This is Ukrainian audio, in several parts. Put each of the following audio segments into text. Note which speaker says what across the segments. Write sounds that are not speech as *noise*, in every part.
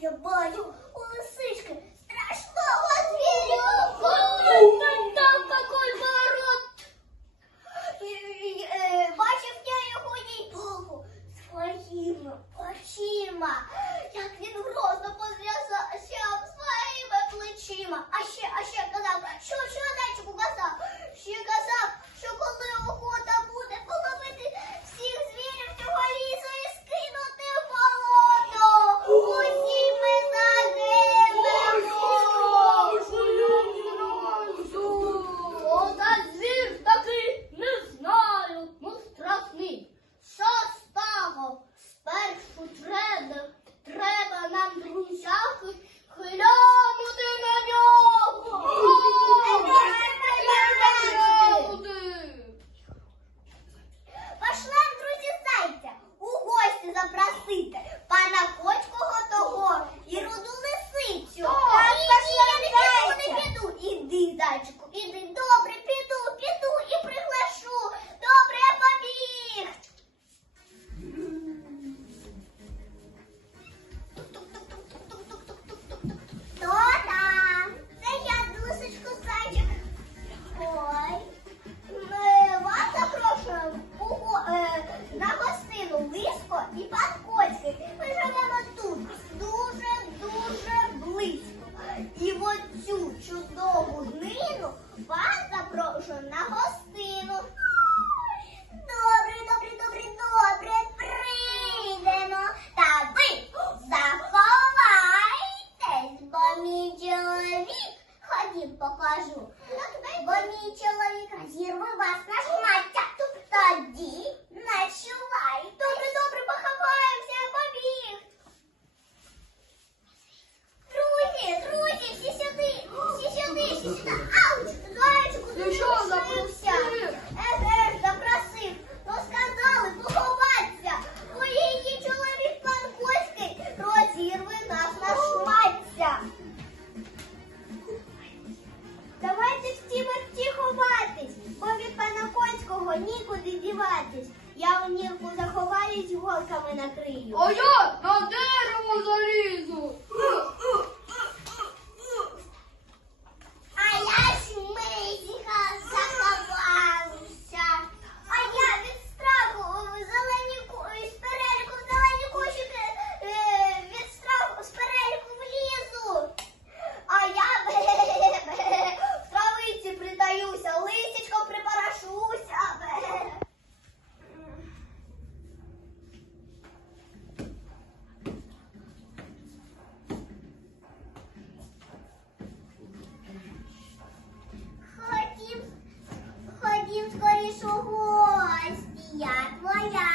Speaker 1: Ya, bu. положу. Бо
Speaker 2: мій чоловік зірве вас на Horse,
Speaker 3: the Advoyage.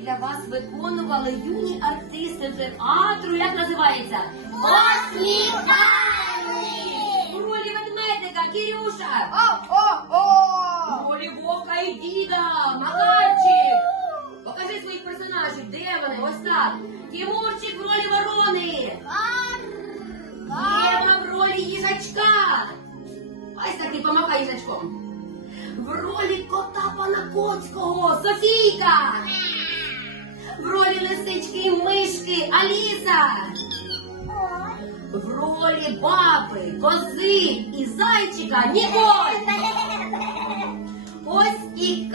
Speaker 3: Для вас виконували юні артисти театру. Як називається?
Speaker 2: Посміхайся.
Speaker 3: У ролі ведмедика Кірюша.
Speaker 1: О-о-о!
Speaker 3: У ролі вовка і діда Макарчик. Покажи своїх персонажів. Де вони? Ось так. Тимурчик в ролі ворони. Єва в ролі їжачка. Ось так ти помахай їжачком. В ролі кота Панакоцького Софійка. В ролі лисички і мишки Аліса. В ролі баби, кози і зайчика Ніколь. *laughs* Ось і